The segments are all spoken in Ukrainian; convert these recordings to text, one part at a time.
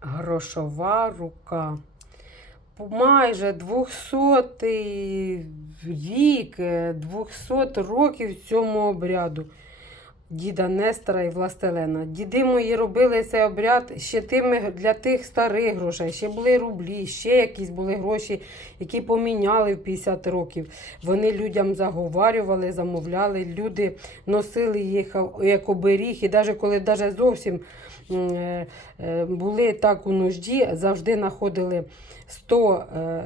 грошова рука. Майже 200 рік, е, 200 років цьому обряду діда Нестора і Властелена. Діди мої робили цей обряд ще тими для тих старих грошей. Ще були рублі, ще якісь були гроші, які поміняли в 50 років. Вони людям заговарювали, замовляли. Люди носили їх як оберіг. І навіть коли навіть зовсім е, е, були так у нужді, завжди знаходили 100, е,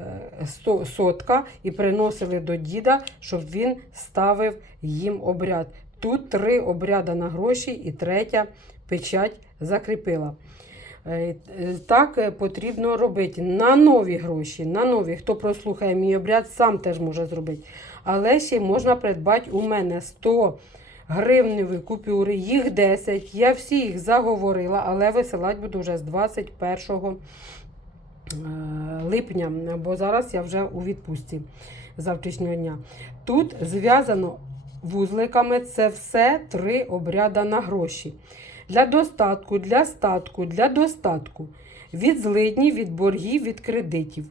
100 сотка і приносили до діда, щоб він ставив їм обряд. Тут три обряди на гроші і третя печать закріпила. Е, е, Так е, потрібно робити на нові гроші. На нові. Хто прослухає мій обряд, сам теж може зробити. Але ще можна придбати у мене 100 гривневі купюри, їх 10. Я всі їх заговорила, але висилати буду вже з 21 е, липня, бо зараз я вже у відпустці завтрашнього дня. Тут зв'язано вузликами це все три обряда на гроші. Для достатку, для статку, для достатку. Від злидні, від боргів, від кредитів.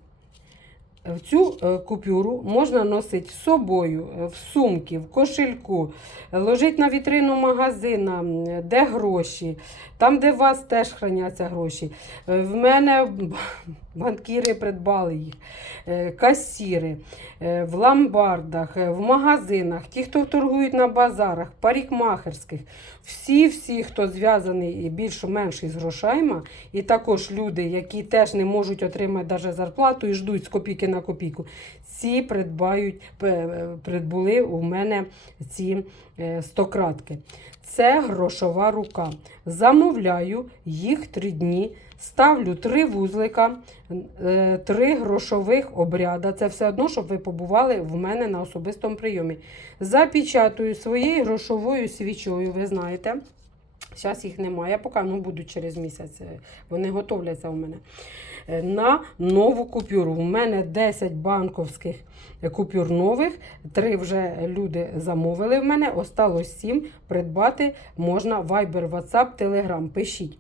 Цю е, купюру можна носити з собою, е, в сумки, в кошельку, ложить на вітрину магазина, де гроші, там, де у вас теж храняться гроші. Е, В мене банкіри придбали їх, касіри, в ломбардах, в магазинах, ті, хто торгують на базарах, парикмахерських. Всі-всі, хто зв'язаний більш-менш із грошима, і також люди, які теж не можуть отримати навіть зарплату і ждуть з копійки на копійку, ці придбають, придбули у мене ці е, стократки. Це грошова рука. Замовляю їх три дні. Ставлю три вузлика, е, три грошових обряда. Це все одно, щоб ви побували в мене на особистому прийомі. Запечатую своєю грошовою свічою, ви знаєте. Зараз їх немає, поки ну, буду через місяць. е, Вони готовляться у мене. Е, На нову купюру. У мене 10 банковських купюр нових. Три вже люди замовили в мене. Осталось 7. Придбати можна Viber, WhatsApp, Telegram. Пишіть.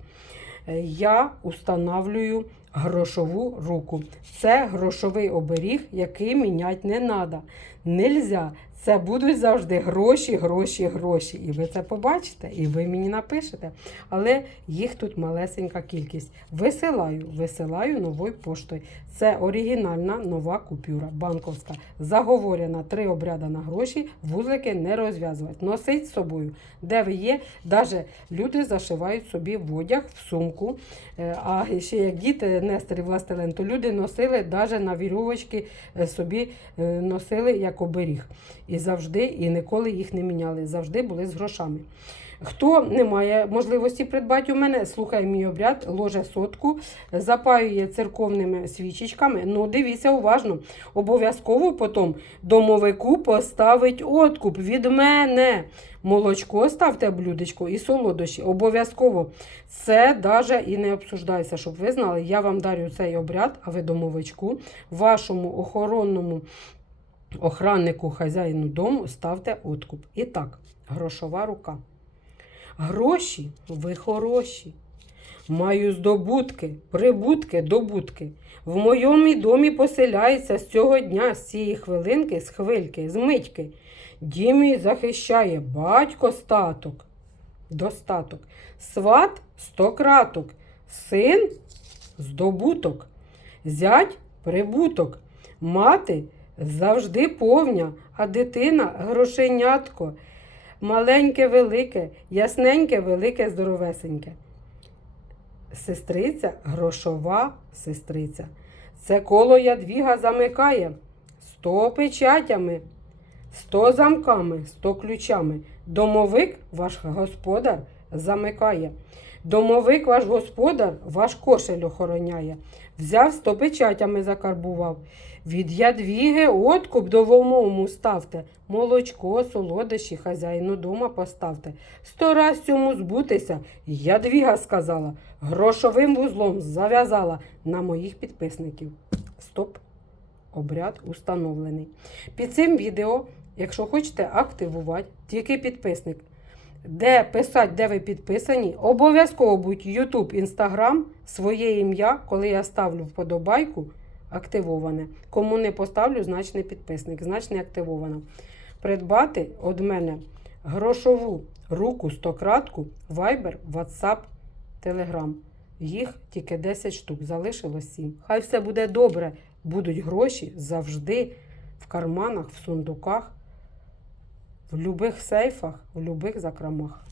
Е, Я установлюю грошову руку. Це грошовий оберіг, який міняти не треба. Нельзя. Це будуть завжди гроші, гроші, гроші. І ви це побачите, і ви мені напишете. Але їх тут малесенька кількість. Висилаю, висилаю новою поштою. Це оригінальна нова купюра, банковська. Заговорена три обряди на гроші, вузлики не розв'язувати. Носить з собою. Де ви є, навіть люди зашивають собі в одяг, в сумку. Е, А ще як діти Нестор властелин, то люди носили навіть на вірьовочки е, собі е, носили як оберіг. І завжди, і ніколи їх не міняли. Завжди були з грошами. Хто не має можливості придбати у мене, слухай мій обряд, ложе сотку, запаює церковними свічечками. Ну, дивіться уважно. Обов'язково потім домовику поставить откуп від мене. Молочко ставте блюдечко і солодощі. Обов'язково. Це навіть і не обсуждається, щоб ви знали. Я вам дарю цей обряд, а ви домовичку, вашому охоронному охраннику, хазяїну дому ставте откуп. І так, грошова рука. Гроші ви хороші. Маю здобутки, прибутки, добутки. В моєму домі поселяється з цього дня, з цієї хвилинки, з хвильки, з митьки. Дім мій захищає батько статок, достаток, сват стократок, син здобуток, зять прибуток, мати завжди повня, а дитина грошенятко. Маленьке, велике, ясненьке, велике, здоровесеньке. Сестриця, грошова сестриця. Це коло ядвіга замикає сто печатями, сто замками, сто ключами. Домовик ваш господар замикає. Домовик ваш господар ваш кошель охороняє. Взяв сто печатями закарбував. Від ядвіги откуп до ставте. Молочко, солодощі, хазяїну дома поставте. Сто раз цьому збутися, ядвіга сказала, грошовим вузлом зав'язала на моїх підписників. Стоп. Обряд установлений. Під цим відео, якщо хочете активувати, тільки підписник. Де писати, де ви підписані. Обов'язково будь YouTube, Instagram, своє ім'я, коли я ставлю вподобайку, активоване. Кому не поставлю, не підписник, значить не активовано. Придбати від мене грошову руку стократку, Viber, WhatsApp, Telegram. Їх тільки 10 штук, залишилось 7. Хай все буде добре. Будуть гроші завжди в карманах, в сундуках, в любих сейфах, в любих закромах.